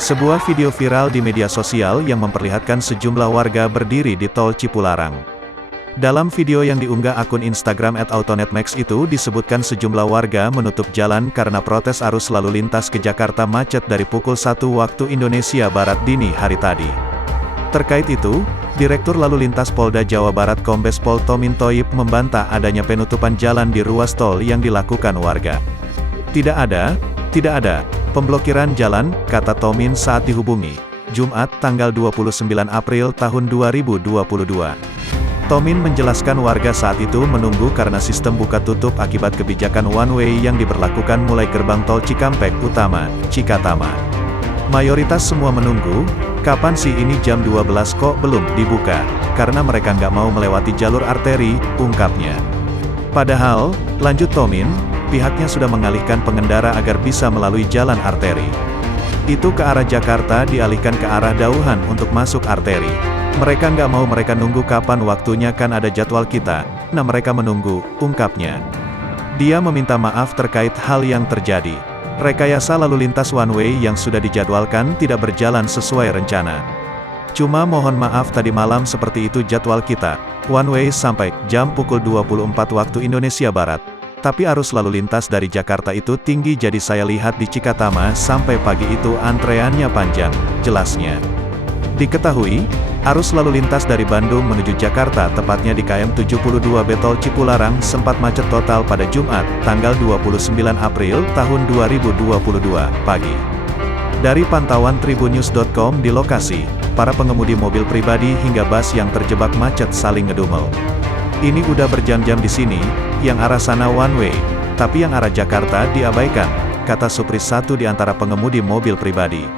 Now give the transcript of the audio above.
Sebuah video viral di media sosial yang memperlihatkan sejumlah warga berdiri di tol Cipularang. Dalam video yang diunggah akun Instagram @autonetmax itu disebutkan sejumlah warga menutup jalan karena protes arus lalu lintas ke Jakarta macet dari pukul 1 waktu Indonesia Barat dini hari tadi. Terkait itu, Direktur Lalu Lintas Polda Jawa Barat Kombes Pol Tomin Thoib membantah adanya penutupan jalan di ruas tol yang dilakukan warga. Tidak ada pemblokiran jalan, kata Tomin saat dihubungi, Jumat, tanggal 29 April tahun 2022. Tomin menjelaskan warga saat itu menunggu karena sistem buka tutup akibat kebijakan one way yang diberlakukan mulai gerbang tol Cikampek Utama, Cikatama. Mayoritas semua menunggu, kapan sih ini jam 12 kok belum dibuka, karena mereka nggak mau melewati jalur arteri, ungkapnya. Padahal, lanjut Tomin, pihaknya sudah mengalihkan pengendara agar bisa melalui jalan arteri. Itu ke arah Jakarta dialihkan ke arah Dauhan untuk masuk arteri. Mereka nggak mau, mereka nunggu kapan waktunya, kan ada jadwal kita, nah mereka menunggu, ungkapnya. Dia meminta maaf terkait hal yang terjadi. Rekayasa lalu lintas one way yang sudah dijadwalkan tidak berjalan sesuai rencana. Cuma mohon maaf tadi malam seperti itu jadwal kita, one way sampai jam pukul 24 waktu Indonesia Barat. Tapi arus lalu lintas dari Jakarta itu tinggi, jadi saya lihat di Cikatama sampai pagi itu antreannya panjang, jelasnya. Diketahui, arus lalu lintas dari Bandung menuju Jakarta tepatnya di KM 72B Tol Cipularang sempat macet total pada Jumat, tanggal 29 April tahun 2022, pagi. Dari pantauan tribunnews.com di lokasi, para pengemudi mobil pribadi hingga bus yang terjebak macet saling ngedumel. Ini udah berjam-jam di sini, yang arah sana one way, tapi yang arah Jakarta diabaikan, kata Supris, satu di antara pengemudi mobil pribadi.